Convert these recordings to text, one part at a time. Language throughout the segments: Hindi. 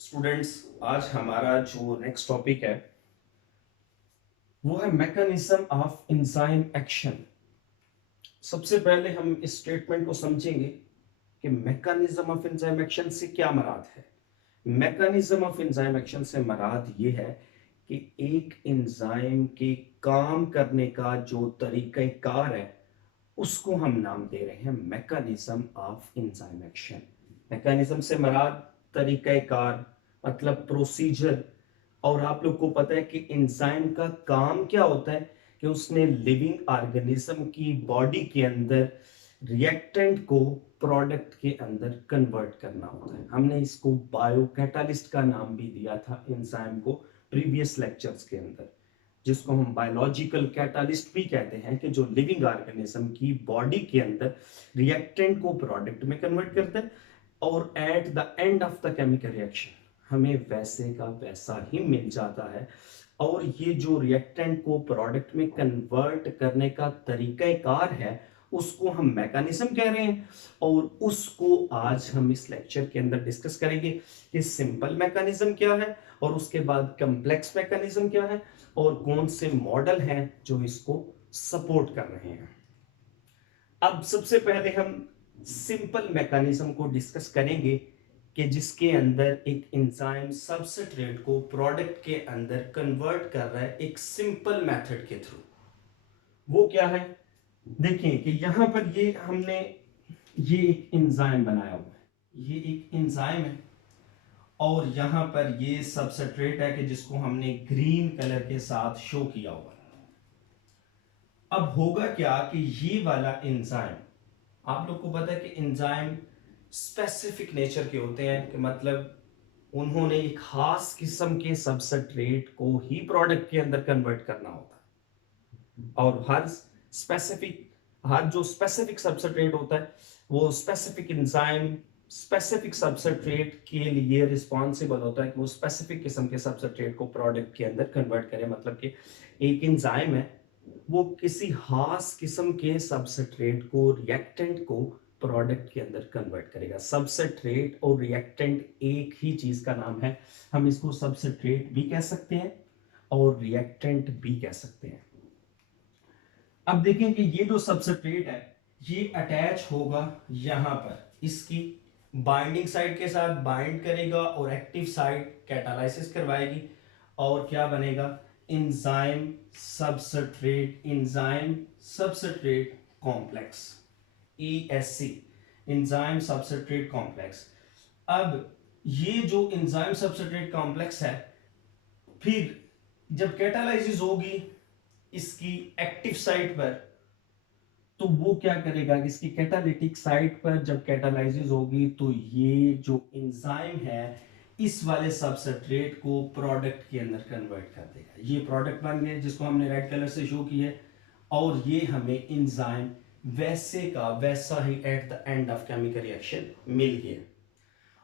स्टूडेंट्स, आज हमारा जो नेक्स्ट टॉपिक है वो है मैकेनिज्म ऑफ एंजाइम एक्शन। सबसे पहले हम इस स्टेटमेंट को समझेंगे कि मैकेनिज्म ऑफ एंजाइम एक्शन से क्या मराद है। मैकेनिज्म ऑफ एंजाइम एक्शन से मराद ये है कि एक एंजाइम के काम करने का जो तरीक़ाकार है उसको हम नाम दे रहे हैं mechanism of enzyme action. Mechanism से मराद तरीक़ाकार मतलब प्रोसीजर। और आप लोग को पता है कि एंजाइम का काम क्या होता है कि उसने लिविंग ऑर्गेनिज्म की बॉडी के अंदर रिएक्टेंट को प्रोडक्ट के अंदर कन्वर्ट करना होता है। हमने इसको बायोकैटालिस्ट का नाम भी दिया था एंजाइम को प्रीवियस लेक्चर्स के अंदर, जिसको हम बायोलॉजिकल कैटालिस्ट भी कहते हैं कि जो लिविंग ऑर्गेनिज्म की बॉडी के अंदर रिएक्टेंट को प्रोडक्ट में कन्वर्ट करता है और eight the end of the chemical reaction हमें वैसे का वैसा ही मिल जाता है। और ये जो रिएक्टेंट को प्रोडक्ट में कन्वर्ट करने का तरीक़ाकार है उसको हम मैकेनिज्म कह रहे हैं। और उसको आज हम इस लेक्चर के अंदर डिस्कस करेंगे कि सिंपल मैकेनिज्म क्या है और उसके बाद कम्प्लेक्स मैकेनिज्म क्या है और कौन से मॉडल हैं जो इसको सपोर्ट कर रहे हैं। अब सबसे पहले हम सिंपल मैकेनिज्म को डिस्कस करेंगे कि जिसके अंदर एक एंजाइम सबस्ट्रेट को प्रोडक्ट के अंदर कन्वर्ट कर रहा है एक सिंपल मेथड के थ्रू। वो क्या है? देखिए कि यहां पर ये हमने ये एक एंजाइम बनाया हुआ है, ये एक एंजाइम है और यहां पर ये सबस्ट्रेट है कि जिसको हमने ग्रीन कलर के साथ शो किया हुआ है। अब होगा क्या कि ये वाला एंजाइम, आप लोग को पता है कि एंजाइम स्पेसिफिक नेचर के होते हैं कि मतलब उन्होंने एक खास किस्म के सबस्ट्रेट को ही प्रोडक्ट के अंदर कन्वर्ट करना होता है। और हर जो स्पेसिफिक सबस्ट्रेट होता है वो स्पेसिफिक एंजाइम स्पेसिफिक सबस्ट्रेट के लिए रिस्पॉन्सिबल होता है कि वो स्पेसिफिक किस्म के सबस्ट्रेट को प्रोडक्ट के अंदर कन्वर्ट करे। मतलब कि एक एंजाइम है वो किसी खास किस्म के सबस्ट्रेट को रिएक्टेंट को प्रोडक्ट के अंदर कन्वर्ट करेगा। सबस्ट्रेट और रिएक्टेंट एक ही चीज का नाम है। हम इसको सबस्ट्रेट भी कह सकते हैं और रिएक्टेंट भी कह सकते हैं। अब देखें कि ये जो सबस्ट्रेट है ये अटैच होगा यहां पर इसकी बाइंडिंग साइट के साथ बाइंड करेगा और एक्टिव साइट कैटालाइसिस करवाएगी और क्या बनेगा? Enzyme substrate complex, ESC, enzyme substrate complex. अब ये जो एंजाइम सबस्ट्रेट कॉम्प्लेक्स है फिर जब कैटालाइसिस होगी इसकी एक्टिव साइट पर तो वो क्या करेगा कि इसकी कैटालिटिक साइट पर जब कैटालाइसिस होगी तो ये जो एंजाइम है इस वाले सबस्ट्रेट को प्रोडक्ट के अंदर कन्वर्ट कर देगा। ये प्रोडक्ट बन गए जिसको हमने रेड कलर से शो किया और ये हमें एंजाइम वैसे का वैसा ही at the end of chemical reaction मिल गया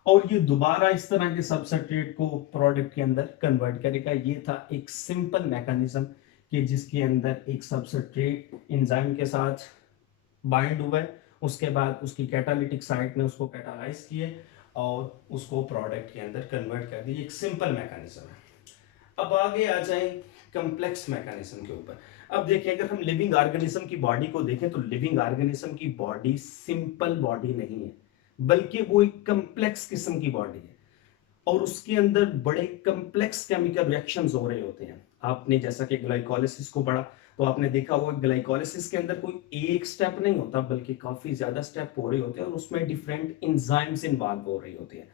और ये दोबारा इस तरह के सबस्ट्रेट को प्रोडक्ट के अंदर कन्वर्ट करेगा। ये था एक सिंपल मैकेनिज्म कि जिसके अंदर एक सबस्ट्रेट एंजाइम के साथ बाइंड हुआ है, उसके बाद उसकी कैटालिटिक साइट ने उसको कैटालाइज किए और उसको प्रोडक्ट के अंदर कन्वर्ट कर दिया। एक सिंपल मैकेनिज्म है। अब आगे आ जाए कम्प्लेक्स मैकेनिज्म के ऊपर। अब देखिए अगर हम लिविंग ऑर्गेनिज्म की बॉडी को देखें तो लिविंग ऑर्गेनिज्म की बॉडी सिंपल बॉडी नहीं है बल्कि वो एक कम्प्लेक्स किस्म की बॉडी है और उसके अंदर बड़े कम्प्लेक्स केमिकल रिएक्शंस हो रहे होते हैं। आपने जैसा कि ग्लाइकोलाइसिस को पढ़ा तो आपने देखा होगा ग्लाइकोलाइसिस के अंदर कोई एक स्टेप नहीं होता बल्कि काफी ज्यादा स्टेप हो रहे होते हैं और उसमें डिफरेंट एंजाइम्स इन्वॉल्व हो रही होती है।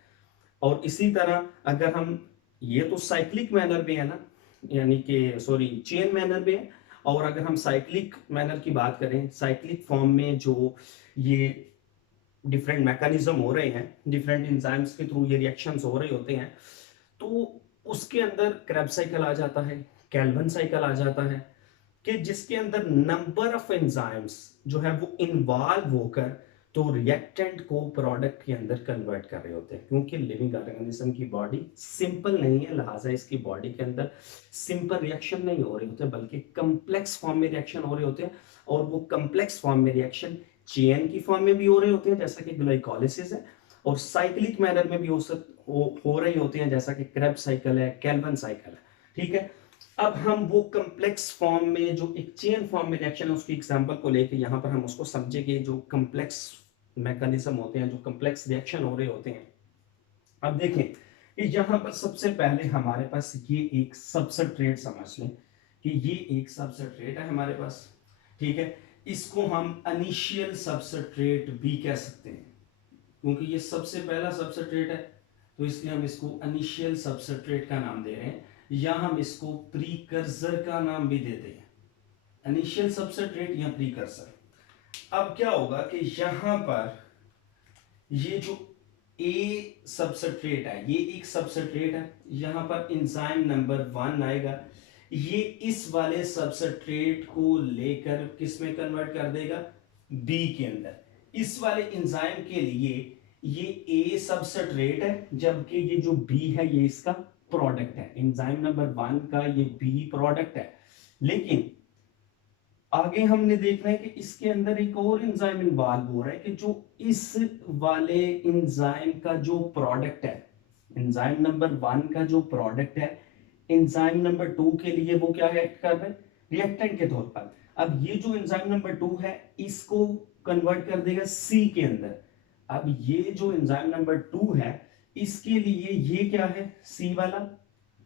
और इसी तरह अगर हम, ये तो साइक्लिक मैनर में है ना, यानी कि सॉरी चेन मैनर में है। और अगर हम साइक्लिक मैनर की बात करें, साइक्लिक फॉर्म में जो ये डिफरेंट मैकेनिज्म हो रहे हैं, डिफरेंट एंजाइम्स के थ्रू ये रिएक्शंस हो रहे होते हैं, तो उसके अंदर क्रेब्स साइकिल आ जाता है, कैल्विन साइकिल आ जाता है कि जिसके अंदर नंबर ऑफ एंजाइम्स जो है वो इन्वॉल्व होकर तो रिएक्टेंट को प्रोडक्ट के अंदर कन्वर्ट कर रहे होते हैं। क्योंकि लिविंग ऑर्गेनिज्म की बॉडी सिंपल नहीं है लिहाजा इसकी बॉडी के अंदर सिंपल रिएक्शन नहीं हो रहे होते बल्कि कम्प्लेक्स फॉर्म में रिएक्शन हो रहे होते हैं। और वो कम्प्लेक्स फॉर्म में रिएक्शन चेन की फॉर्म में भी हो रहे होते हैं जैसा कि ग्लाइकोलाइसिस है और साइक्लिक मैनर में भी हो रही होती हैं, जैसा कि क्रेब्स साइकिल है, केल्विन साइकिल है, ठीक है। अब हम वो कम्प्लेक्स फॉर्म में जो एक चेन फॉर्म में रिएक्शन है उसकी एग्जांपल को लेके यहाँ पर हम उसको समझेंगे, जो कम्प्लेक्स मैकेनिज्म होते हैं, जो कम्प्लेक्स रिएक्शन हो रहे होते हैं। अब देखें कि यहाँ पर सबसे पहले हमारे पास ये एक सबस्ट्रेट समझ लें कि ये एक सबस्ट्रेट है हमारे पास, ठीक है। इसको हम इनिशियल सबस्ट्रेट भी कह सकते हैं, क्योंकि ये सबसे पहला सबस्ट्रेट है, तो इसलिए हम इसको इनिशियल सबस्ट्रेट का नाम दे रहे हैं, या हम इसको प्रीकर्सर का नाम भी देते हैं, इनिशियल सबस्ट्रेट या प्रीकर्सर। अब क्या होगा कि यहां पर ये जो ए सबस्ट्रेट है, ये एक सबस्ट्रेट है, यहां पर एंजाइम नंबर 1 आएगा, ये इस वाले सबस्ट्रेट को लेकर किस में कन्वर्ट कर देगा, बी के अंदर। इस वाले एंजाइम के लिए ये ए सबस्ट्रेट है, जबकि ये जो बी है ये इसका प्रोडक्ट है, एंजाइम नंबर 1 का ये बी प्रोडक्ट है। लेकिन आगे हमने देखना है कि इसके अंदर एक और एंजाइम इन्वॉल्व हो रहा है कि जो इस वाले एंजाइम का जो प्रोडक्ट है, एंजाइम नंबर 1 का जो प्रोडक्ट है, एंजाइम नंबर 2 के लिए वो क्या एक्ट कर रहा है, रिएक्टेंट के तौर पर। अब ये जो एंजाइम नंबर 2 है इसको कन्वर्ट कर देगा सी के अंदर। अब ये जो एंजाइम नंबर 2 है इसके लिए ये क्या है, सी वाला,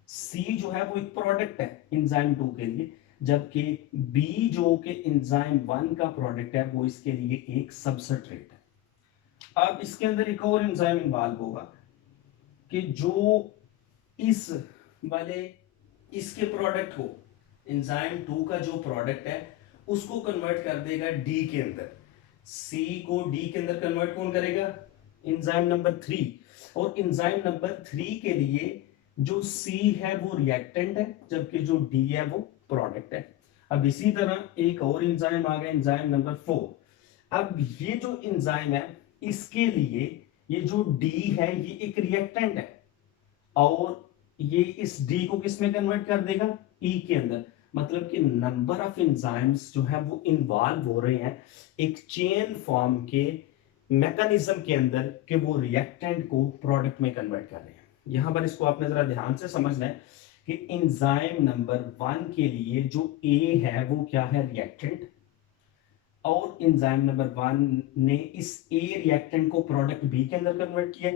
सी जो है वो एक प्रोडक्ट है एंजाइम 2 के लिए, जबकि बी जो कि एंजाइम 1 का प्रोडक्ट है वो इसके लिए एक सबस्ट्रेट है। अब इसके अंदर एक और एंजाइम इन्वॉल्व होगा कि जो इस वाले इसके प्रोडक्ट को, एंजाइम 2 का जो प्रोडक्ट है उसको कन्वर्ट कर देगा डी के अंदर। सी को डी के अंदर कन्वर्ट कौन करेगा, एंजाइम नंबर 3। और एंजाइम नंबर 3 के लिए जो सी है वो रिएक्टेंट है, जबकि जो डी है वो प्रोडक्ट है। अब इसी तरह एक और एंजाइम आ गया, एंजाइम नंबर 4। अब ये जो एंजाइम है इसके लिए ये जो डी है ये एक रिएक्टेंट है, और ये इस डी को किस में कन्वर्ट कर देगा, ई के अंदर। मतलब कि नंबर ऑफ एंजाइम्स जो है वो इन्वॉल्व हो रहे हैं एक चेन फॉर्म के मैकेनिज्म के अंदर, कि वो रिएक्टेंट को प्रोडक्ट में कन्वर्ट कर रहे हैं। यहां पर इसको आपने जरा ध्यान से समझना है कि एंजाइम नंबर 1 के लिए जो ए है वो क्या है, रिएक्टेंट, और एंजाइम नंबर 1 ने इस ए रिएक्टेंट को प्रोडक्ट बी के अंदर कन्वर्ट किया।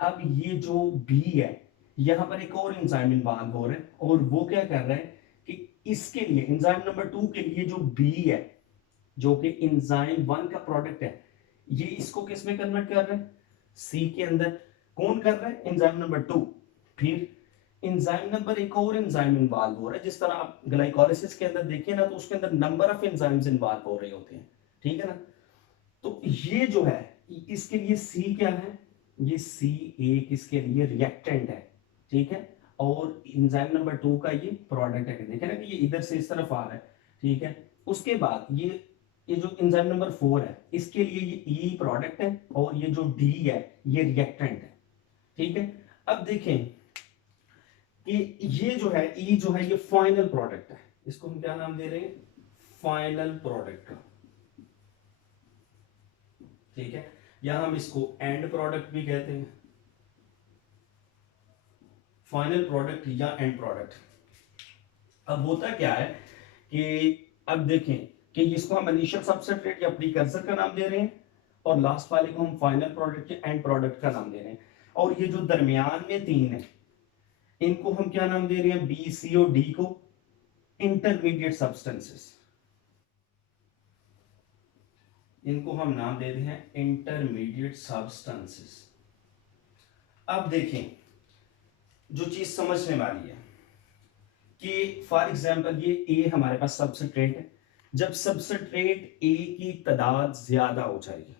अब ये जो बी है यहां पर एक और एंजाइम इन्वॉल्व हो रहा है, और वो क्या कर रहा है कि इसके लिए एंजाइम नंबर 2 के लिए जो बी है जो कि एंजाइम 1 का प्रोडक्ट है, ये इसको किस में कन्वर्ट कर रहा है, सी के अंदर। कौन कर रहा है, एंजाइम नंबर 2। फिर एंजाइम नंबर एक और एंजाइम इन्वॉल्व हो रहा है, जिस तरह आप ग्लाइकोलाइसिस के अंदर देखिए ना, तो उसके अंदर नंबर ऑफ एंजाइम्स इन्वॉल्व हो रहे होते हैं, ठीक है ना। तो ये जो है इसके लिए सी क्या है, ये सी एक इसके लिए रिएक्टेंट है, ठीक है, और एंजाइम नंबर 2 का ये प्रोडक्ट है। देखें ना कि ये इधर से इस तरफ आ रहा है, ठीक है। उसके बाद ये जो एंजाइम नंबर 4 है इसके लिए ये ई प्रोडक्ट है, और ये जो डी है ये रिएक्टेंट है, ठीक है। अब देखें कि ये जो है ई जो है ये फाइनल प्रोडक्ट है, इसको हम क्या नाम दे रहे हैं, फाइनल प्रोडक्ट का, ठीक है, या हम इसको एंड प्रोडक्ट भी कहते हैं, फाइनल प्रोडक्ट या एंड प्रोडक्ट। अब होता क्या है कि अब देखें कि इसको हम इनिशियल सबस्ट्रेट या प्रीकर्सर का नाम दे रहे हैं, और लास्ट वाले को हम फाइनल प्रोडक्ट या एंड प्रोडक्ट का नाम दे रहे हैं, और ये जो दरमियान में 3 है इनको हम क्या नाम दे रहे हैं, बी सी और डी को इंटरमीडिएट सब्सटेंसेस, इनको हम नाम देते हैं इंटरमीडिएट सब्सटेंसेस। अब देखें जो चीज समझने वाली है कि फॉर एग्जांपल ये ए हमारे पास सबस्ट्रेट है, जब सबस्ट्रेट ए की तादाद ज्यादा हो जाएगी,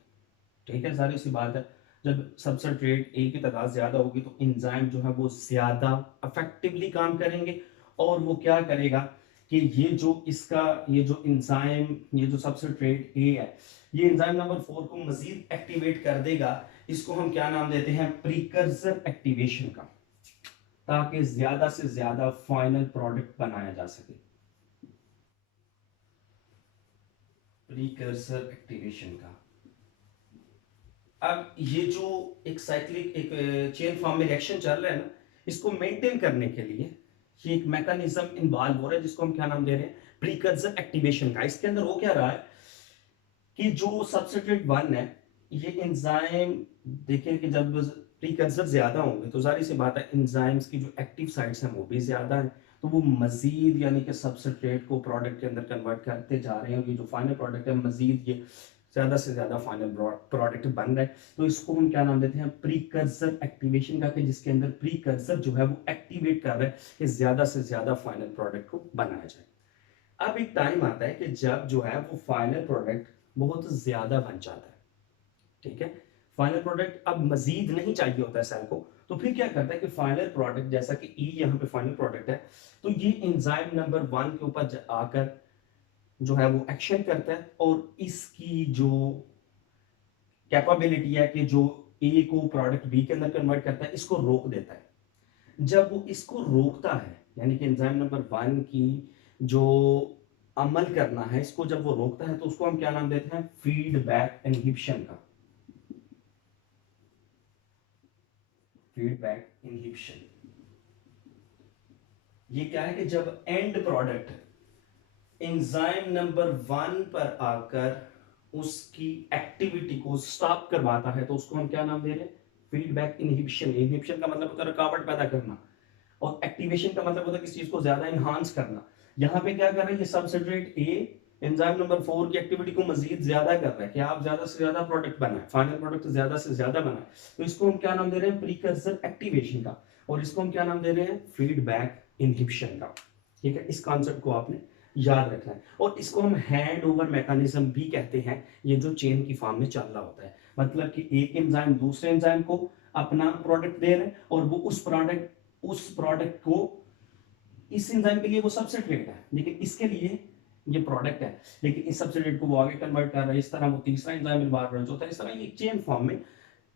ठीक है, सारी सी बात है, जब सबस्ट्रेट ए की तादाद ज्यादा होगी तो एंजाइम जो है वो ज्यादा इफेक्टिवली काम करेंगे, और वो क्या करेगा कि ये जो इसका ये जो एंजाइम ये जो सबस्ट्रेट ए है ये एंजाइम नंबर 4 को मजीद एक्टिवेट कर देगा। इसको हम क्या नाम देते हैं, प्रीकर्सर एक्टिवेशन का, ताकि ज्यादा से ज्यादा फाइनल प्रोडक्ट बनाया जा सके, प्रीकर्सर एक्टिवेशन का। अब ये जो एक साइक्लिक एक चेन फॉर्म में रिएक्शन चल रहा है ना, इसको मेंटेन करने के लिए ये एक मैकेनिज्म इन्वॉल्व हो रहा है जिसको हम क्या नाम दे रहे हैं, प्रीकर्सर एक्टिवेशन का। इसके अंदर हो क्या रहा है कि जो सबस्ट्रेट वन है, ये एंजाइम, देखिए कि जब प्रीकर्सर ज्यादा होंगे तो जाहिर सी बात है एंजाइम्स की जो एक्टिव साइट्स हैं वो भी ज्यादा है, तो वो मजीद यानी कि सबस्ट्रेट को प्रोडक्ट के अंदर कन्वर्ट करते जा रहे हैं, और ये जो फाइनल प्रोडक्ट है मजीद ये ज्यादा से ज्यादा फाइनल प्रोडक्ट बन रहा है। तो इसको हम क्या नाम देते हैं, प्रीकर्सर एक्टिवेशन का, कि जिसके अंदर प्रीकर्सर जो है वो एक्टिवेट कर रहा है कि ज्यादा से ज्यादा फाइनल प्रोडक्ट को बनाया जाए। अब एक टाइम आता है कि जब जो है वो फाइनल प्रोडक्ट बहुत ज्यादा बन जाता है, ठीक है, फाइनल प्रोडक्ट अब मजीद नहीं चाहिए होता है सेल को, तो फिर क्या करता है कि फाइनल प्रोडक्ट, जैसा कि ई यहाँ पे फाइनल प्रोडक्ट है, तो ये एंजाइम नंबर वन के ऊपर आकर जो है वो एक्शन करता है, और इसकी जो कैपेबिलिटी है कि जो ए को प्रोडक्ट बी के अंदर कन्वर्ट करता है, इसको रोक देता है। जब वो इसको रोकता है, यानी कि एंजाइम नंबर वन की जो अमल करना है, इसको जब वो रोकता है, तो उसको हम क्या नाम देते हैं, फीडबैक इनहिबिशन का, फीडबैक इनहिबिशन। ये क्या है कि जब and product enzyme number one पर आकर उसकी एक्टिविटी को स्टॉप करवाता है, तो उसको हम क्या नाम दे रहे हैं, फीडबैक इनहिबिशन। इनहिबिशन का मतलब होता है रुकावट पैदा करना, और एक्टिवेशन का मतलब होता है किसी चीज को ज्यादा इनहांस करना। यहाँ पे क्या कर रहे हैं, ये सबस्ट्रेट ए एंजाइम नंबर 4 की एक्टिविटी को मजीद ज्यादा कर रहा है कि आप ज्यादा से ज्यादा प्रोडक्ट बनाए, फाइनल प्रोडक्ट ज्यादा से ज्यादा बनाए। तो इसको हम क्या नाम दे रहे हैं, प्रीकर्सर एक्टिवेशन का, और इसको हम क्या नाम दे रहे हैं, फीडबैक इनहिबिशन का। ठीक है, इस कॉन्सेप्ट को आपने याद रखना है, और इसको हम हैंड ओवर मैकेनिज्म भी कहते हैं। ये जो चेन की फॉर्म में चल रहा होता है, मतलब कि एक एंजाइम दूसरे एंजाइम को अपना प्रोडक्ट दे रहे हैं, और वो उस प्रोडक्ट को, इस एंजाइम के लिए वो सबस्ट्रेट है, लेकिन इसके लिए ये प्रोडक्ट है, लेकिन इस सबस्ट्रेट को वो आगे कन्वर्ट कर रहा है, इस तरह वो तीसरा एंजाइम इन्वॉल्व होता है, इस तरह ये चेन फॉर्म में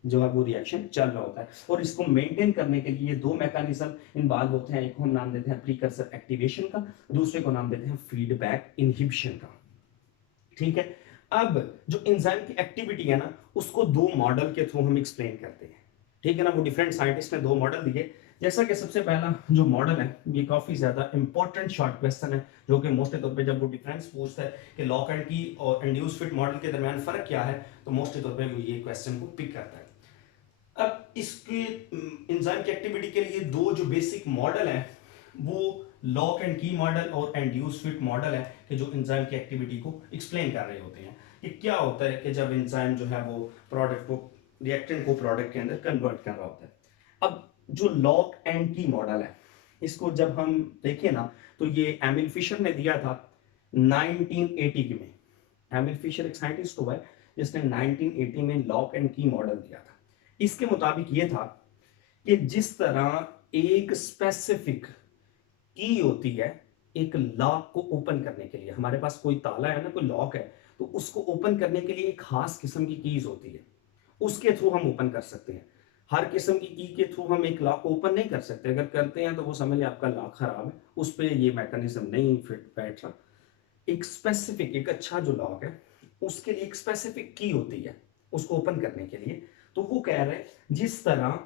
जो है वो रिएक्शन चल रहा होता है। और इसको मेंटेन करने के लिए दो मैकेनिज्म इन्वॉल्व होते हैं, एक को हम नाम देते हैं प्रीकर्सर एक्टिवेशन का, दूसरे को नाम देते हैं फीडबैक इनहिबिशन का। ठीक है, अब जो एंजाइम की एक्टिविटी है ना, उसको दो मॉडल के थ्रू हम एक्सप्लेन करते हैं। ठीक है ना, वो डिफरेंट साइंटिस्ट ने दो मॉडल दिए। जैसा कि सबसे पहला जो मॉडल है, ये काफी ज्यादा इंपॉर्टेंट शॉर्ट क्वेश्चन है, जो कि मोस्टली तौर पे जब वो डिफरेंस पूछता है कि लॉक एंड की और इंड्यूस फिट मॉडल के दरमियान फर्क क्या है, तो मोस्टली तौर पे वो ये क्वेश्चन को पिक करता है। अब इसके एंजाइम की एक्टिविटी के लिए दो जो बेसिक मॉडल हैं, वो लॉक एंड की मॉडल और एंड्यूस फिट मॉडल है, कि जो एंजाइम की एक्टिविटी को एक्सप्लेन कर रहे होते हैं कि क्या होता है कि जब एंजाइम जो है वो प्रोडक्ट को, रिएक्टेंट को प्रोडक्ट के अंदर कन्वर्ट कर रहा होता है। अब जो लॉक एंड की मॉडल है, इसको जब हम देखें ना, तो ये एमिल फिशर ने दिया था 1980 में। एमिल फिशर एक साइंटिस्ट हुआ है जिसने 1980 में लॉक एंड की मॉडल दिया था। इसके मुताबिक ये था कि जिस तरह एक स्पेसिफिक की होती है, एक लॉक को ओपन करने के लिए, हमारे पास कोई ताला है ना, कोई लॉक है, तो उसको ओपन करने के लिए एक खास किस्म की कीज होती है, उसके थ्रू हम ओपन कर सकते हैं। हर किस्म की के थ्रू हम एक लॉक को ओपन नहीं कर सकते, अगर करते हैं तो वो समझ लिया आपका लॉक खराब है, उस पर ये मैकेनिज्म नहीं फिट बैठ रहा। एक स्पेसिफिक, एक अच्छा जो लॉक है, उसके लिए एक स्पेसिफिक की होती है उसको ओपन करने के लिए। तो वो कह रहे हैं जिस तरह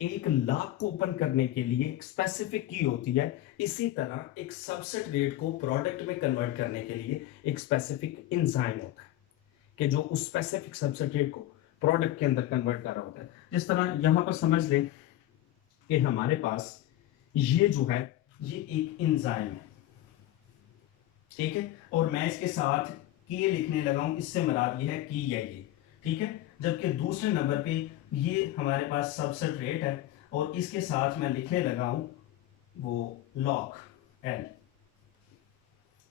एक लॉक को ओपन करने के लिए एक स्पेसिफिक की होती है, इसी तरह एक सबस्ट्रेट को प्रोडक्ट में कन्वर्ट करने के लिए एक स्पेसिफिक एंजाइम होता है, कि जो उस स्पेसिफिक सबस्ट्रेट को प्रोडक्ट के अंदर कन्वर्ट कर रहा होता है। जिस तरह यहां पर समझ लें कि हमारे पास ये जो है, ये एक एंजाइम है, ठीक है, और मैं इसके साथ की लिखने लगा हूं, इससे मुराद ये है की है ये, ठीक है। जबकि दूसरे नंबर पे ये हमारे पास सबस्ट्रेट है, और इसके साथ मैं लिखने लगा हूं वो लॉक एल,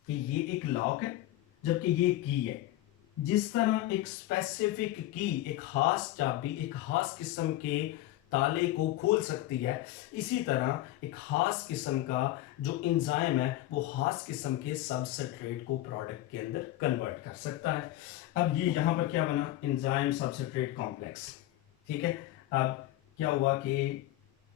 कि ये एक लॉक है जबकि ये की है। जिस तरह एक स्पेसिफिक की, एक खास चाबी एक खास किस्म के ताले को खोल सकती है, इसी तरह एक खास किस्म का जो एंजाइम है वो खास किस्म के सबस्ट्रेट को प्रोडक्ट के अंदर कन्वर्ट कर सकता है। अब ये यहां पर क्या बना, एंजाइम सबस्ट्रेट कॉम्प्लेक्स, ठीक है। अब क्या हुआ कि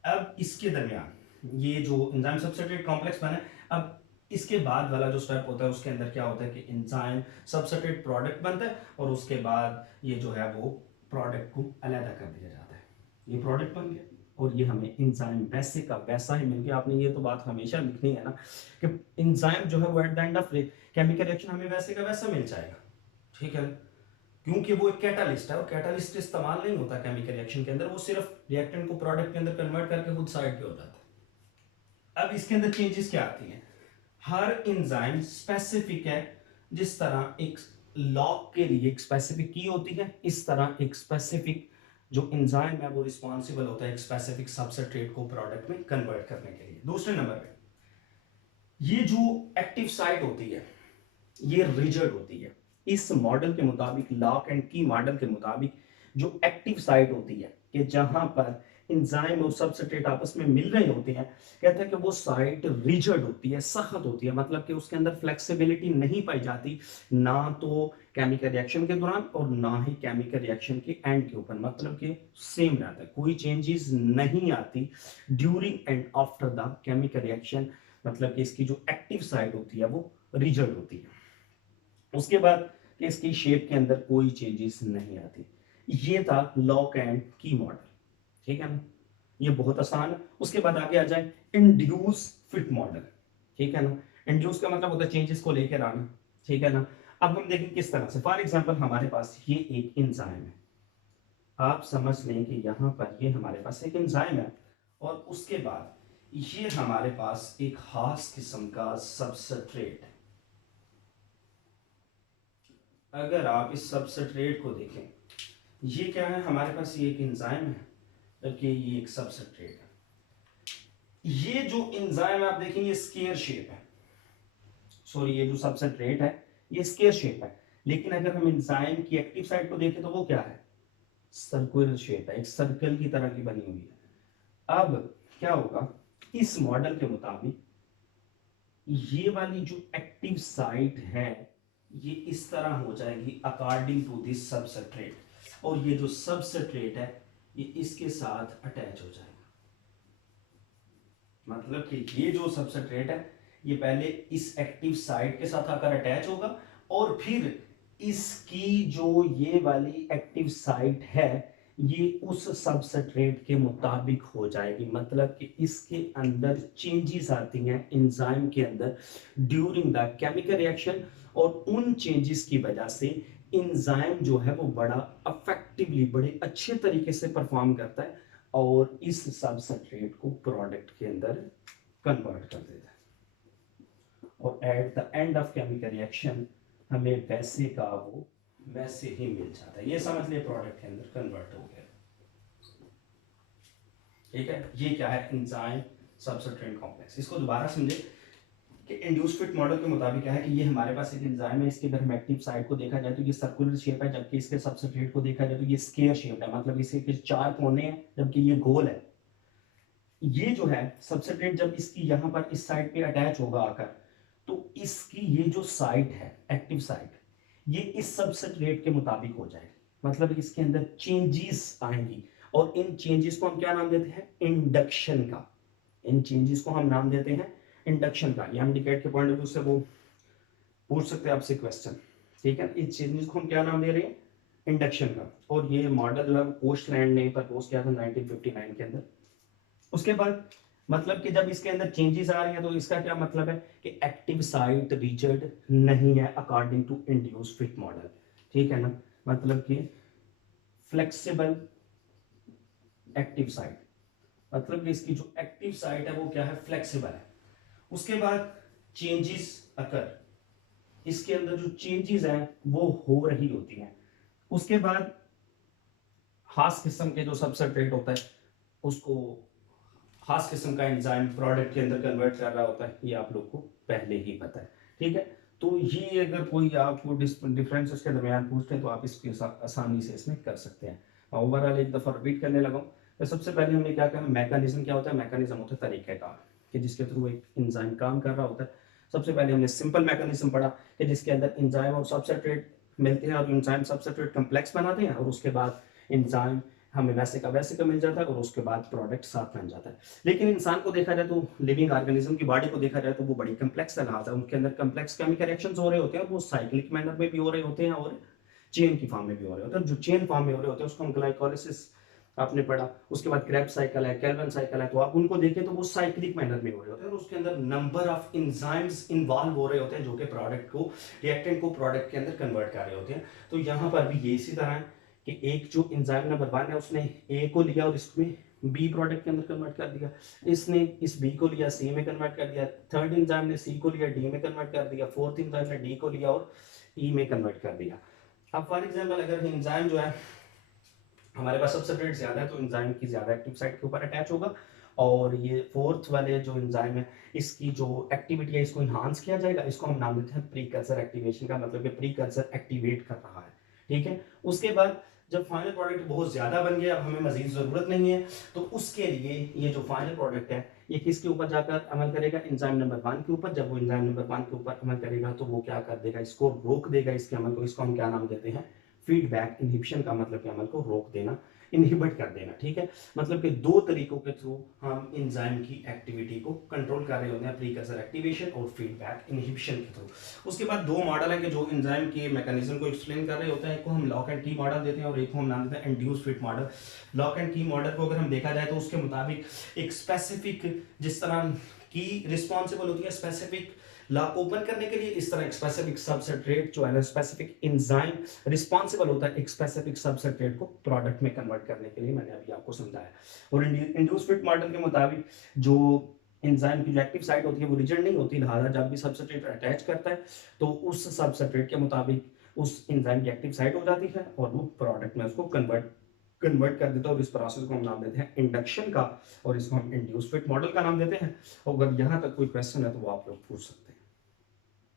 अब इसके दरमियान ये जो एंजाइम सबस्ट्रेट कॉम्प्लेक्स बना, अब इसके बाद वाला जो स्टेप होता है उसके अंदर क्या होता है कि एंजाइम सबस्ट्रेट प्रोडक्ट बनता है, और उसके बाद ये जो है वो प्रोडक्ट को अलग कर दिया जाता है। ये प्रोडक्ट बन गया और ये हमें इंजाइम वैसे का वैसा ही मिल गया। आपने ये तो बात हमेशा लिखनी है ना कि इंजाइम जो है वो eight the end of chemical reaction हमें वैसे का वैसा मिल जाएगा, ठीक है, क्योंकि वो एक कैटालिस्ट है और कैटालिस्ट इस्तेमाल नहीं होता केमिकल रिएक्शन के अंदर, वो सिर्फ रिएक्टेंट को प्रोडक्ट के अंदर कन्वर्ट करके खुद साइड पे हो जाता है। अब इसके अंदर चेंजेस क्या आती हैं, हर एंजाइम स्पेसिफिक है, जिस तरह एक लॉक के लिए एक स्पेसिफिक की होती है, इस तरह एक स्पेसिफिक जो एंजाइम है वो रिस्पॉन्सिबल होता है एक स्पेसिफिक सबस्ट्रेट को प्रोडक्ट में कन्वर्ट करने के लिए। दूसरे नंबर पे ये जो एक्टिव साइट होती है ये रिजिड होती है। इस मॉडल के मुताबिक, लॉक एंड की मॉडल के मुताबिक, जो एक्टिव साइट होती है कि जहां पर एंजाइम और सबस्ट्रेट आपस में मिल रहे होते हैं, कहते हैं कि वो साइट रिजिड होती है, सख्त होती है, मतलब कि उसके अंदर फ्लेक्सिबिलिटी नहीं पाई जाती, ना तो केमिकल रिएक्शन के दौरान और ना ही केमिकल रिएक्शन के एंड के ऊपर, मतलब कि सेम रहता है, कोई चेंजेस नहीं आती during and after the chemical reaction, मतलब कि इसकी जो एक्टिव साइट होती है वो रिजिड होती है। उसके बाद कि इसकी शेप के अंदर कोई चेंजेस नहीं आती। ये था लॉक एंड की मॉडल, ठीक है ना, ये बहुत आसान है। उसके बाद आगे आ जाए इंड्यूस फिट मॉडल, ठीक है ना। इंड्यूस का मतलब होता है चेंजेस को लेकर आना, ठीक है ना। अब हम देखें किस तरह से, फॉर एग्जांपल हमारे पास ये एक एंजाइम है, आप समझ लें कि यहाँ पर ये हमारे पास एक एंजाइम है और उसके बाद ये हमारे पास एक खास किस्म का सबस्ट्रेट है। अगर आप इस सबस्ट्रेट को देखें, ये क्या है, हमारे पास ये एक एंजाइम है जबकि ये एक सबस्ट्रेट है। ये जो एंजाइम है आप देखें ये स्क्वायर शेप है, सॉरी ये जो सबस्ट्रेट है ये स्क्वायर शेप है, लेकिन अगर हम एंजाइम की एक्टिव साइट को देखें तो वो क्या है, सर्कुलर शेप है, एक सर्कल की तरह की बनी हुई है। अब क्या होगा, इस मॉडल के मुताबिक ये वाली जो एक्टिव साइट है ये इस तरह हो जाएगी अकॉर्डिंग टू दिस सबस्ट्रेट, और ये जो सबस्ट्रेट है ये इसके साथ अटैच हो जाएगा। मतलब कि ये जो सबस्ट्रेट है ये पहले इस एक्टिव साइट के साथ आकर अटैच होगा और फिर इसकी जो ये वाली एक्टिव साइट है ये उस सबस्ट्रेट के मुताबिक हो जाएगी, मतलब कि इसके अंदर चेंजेस आती हैं एंजाइम के अंदर ड्यूरिंग द केमिकल रिएक्शन, और उन चेंजेस की वजह से एंजाइम जो है वो बड़ा इफेक्टिवली, बड़े अच्छे तरीके से परफॉर्म करता है और इस सबस्ट्रेट को प्रोडक्ट के अंदर कन्वर्ट कर देता है, और eight the end of chemical reaction हमें वैसे का वो वैसे ही मिल जाता है। ये समझ लिए प्रोडक्ट के अंदर कन्वर्ट हो गया, ठीक है। ये क्या है, एंजाइम सबस्ट्रेट कॉम्प्लेक्स। इसको दोबारा समझे कि इंड्यूस फिट मॉडल के मुताबिक क्या है कि ये हमारे पास एक एंजाइम है, इसके अगर हम एक्टिव साइड को देखा जाए तो ये सर्कुलर शेप है, जबकि इसके सबस्ट्रेट को देखा जाए तो ये स्क्वायर शेप है, मतलब इसके चार कोने हैं जबकि ये गोल है। ये जो है सबस्ट्रेट जब इसकी यहाँ पर इस साइड पे अटैच होगा आकर, तो इसकी ये जो साइट है एक्टिव साइट ये इस सबस्ट्रेट के मुताबिक हो जाएगी, मतलब इसके अंदर चेंजेस आएंगी, और इन चेंजेस को हम क्या नाम देते हैं, इंडक्शन का। इन चेंजेस को हम नाम देते हैं इंडक्शन का। ये हम डिकेट के पॉइंट ऑफ व्यू से वो पूछ सकते हैं आपसे क्वेश्चन, ठीक है। इस चेंजेस को हम क्या नाम दे रहे हैं, इंडक्शन का। और ये मॉडल जो है पोस्टलैंड ने प्रपोज किया था 1959 के अंदर। उसके बाद मतलब कि जब इसके अंदर चेंजेस आ रही हैं तो इसका क्या मतलब है कि एक्टिव साइट रिजिड नहीं है according to induce fit model, ठीक है ना, मतलब कि फ्लेक्सिबल एक्टिव साइट, मतलब कि इसकी जो एक्टिव साइट है वो क्या है, फ्लेक्सिबल है। उसके बाद चेंजेस अकर, इसके अंदर जो चेंजेस हैं वो हो रही होती हैं। उसके बाद खास किस्म के जो सबस्ट्रेट होता है उसको खास किस्म का एंजाइम प्रोडक्ट के अंदर कन्वर्ट कर रहा होता है, ये आप लोग को पहले ही पता है, ठीक है। तो ये अगर कोई आपको डिफरेंसेस के दरमियान पूछते हैं तो आप इसकी आसानी से इसमें कर सकते हैं। ओवरऑल एक दफ़ा रिपीट करने लगा हूँ। तो सबसे पहले हमने क्या कहा, मैकेनिज्म क्या होता है, मैकेनिज्म होता है तरीक़ेकार कि जिसके थ्रू एक एंजाइम काम कर रहा होता है। सबसे पहले हमने सिंपल मैकेनिज्म पढ़ा कि जिसके अंदर एंजाइम और सबस्ट्रेट मिलते हैं और एंजाइम सबस्ट्रेट कम्प्लेक्स बनाते हैं, और उसके बाद एंजाइम हमें वैसे का मिल जाता है और उसके बाद प्रोडक्ट साथ बन जाता है। लेकिन इंसान को देखा जाए तो लिविंग ऑर्गेनिज्म की बॉडी को देखा जाए तो वो बड़ी कम्प्लेक्स है, उनके अंदर कम्प्लेक्स केमिकल रिएक्शंस हो रहे होते हैं, वो साइक्लिक मैनर में भी हो रहे होते हैं और चेन की फॉर्म में भी हो रहे होते हैं। जो चेन फॉर्म में हो रहे होते हैं उसको हम ग्लाइकोलिसिस आपने पढ़ा। उसके बाद क्रेब्स साइकिल है, केल्विन साइकिल है, तो आप उनको देखें तो वो साइक्लिक मैनर में हो रहे होते हैं और उसके अंदर नंबर ऑफ एंजाइम्स इन्वॉल्व हो रहे होते हैं जो कि प्रोडक्ट को, रिएक्टेंट को प्रोडक्ट के अंदर कन्वर्ट कर रहे होते हैं। तो यहाँ पर भी ये इसी तरह है कि एक जो एंजाइम नंबर 1 है उसने ए को लिया और इसमें बी प्रोडक्ट के अंदर कन्वर्ट कर दिया, इसने इस बी को लिया सी में कन्वर्ट कर दिया, थर्ड एंजाइम ने सी को लिया डी में कन्वर्ट कर दिया, फोर्थ एंजाइम ने डी को लिया और ई में कन्वर्ट कर दिया। अब फॉर एग्जांपल अगर एंजाइम जो है हमारे पास सबसेट्रेट ज्यादा है तो एंजाइम की ज्यादा एक्टिव साइट के ऊपर अटैच होगा, और ये फोर्थ वाले जो एंजाइम है इसकी जो एक्टिविटी है इसको इन्हांस किया जाएगा। इसको हम नाम देते हैं प्रीकल्सर एक्टिवेशन का, मतलब कि प्रीकल्सर एक्टिवेट कर रहा है। ठीक है, उसके बाद जब फाइनल प्रोडक्ट बहुत ज्यादा बन गया, अब हमें मजीद जरूरत नहीं है, तो उसके लिए ये जो फाइनल प्रोडक्ट है ये किसके ऊपर जाकर अमल करेगा, एंजाइम नंबर 1 के ऊपर। जब वो एंजाइम नंबर 1 के ऊपर अमल करेगा तो वो क्या कर देगा, इसको रोक देगा, इसके अमल को। इसको हम क्या नाम देते हैं, फीडबैक इनहिबिशन का, मतलब कि अमल को रोक देना, इनहिबिट कर देना। ठीक है, मतलब कि दो तरीकों के थ्रू हम एंजाइम की एक्टिविटी को कंट्रोल कर रहे होते हैं, प्रीकर्सर एक्टिवेशन और फीडबैक इनहिबिशन के थ्रू। उसके बाद दो मॉडल है कि जो एंजाइम के मैकेनिज्म को एक्सप्लेन कर रहे होते हैं। एक को हम लॉक एंड की मॉडल देते हैं और एक को हम नाम देते हैं induce fit model. Lock and की मॉडल को अगर हम देखा जाए तो उसके मुताबिक एक स्पेसिफिक, जिस तरह की रिस्पॉन्सिबल होती है स्पेसिफिक लॉक ओपन करने के लिए, इस तरह एक स्पेसिफिक सबस्ट्रेट जो है ना, स्पेसिफिक एंजाइम रिस्पॉन्सिबल होता है एक स्पेसिफिक सबस्ट्रेट को प्रोडक्ट में कन्वर्ट करने के लिए। मैंने अभी आपको समझाया। और इंड्यूस फिट मॉडल के मुताबिक जो एंजाइम की जो एक्टिव साइट होती है वो रिजिड नहीं होती, लिहाजा जब भी सबस्ट्रेट अटैच करता है तो उस सबस्ट्रेट के मुताबिक उस एंजाइम की एक्टिव साइट हो जाती है और वो प्रोडक्ट में उसको कन्वर्ट कर देता है। और इस प्रोसेस को हम नाम देते हैं इंडक्शन का, और इसको हम इंड्यूस फिट मॉडल का नाम देते हैं। और अगर यहाँ तक कोई क्वेश्चन है तो वो आप लोग पूछ सकते हैं।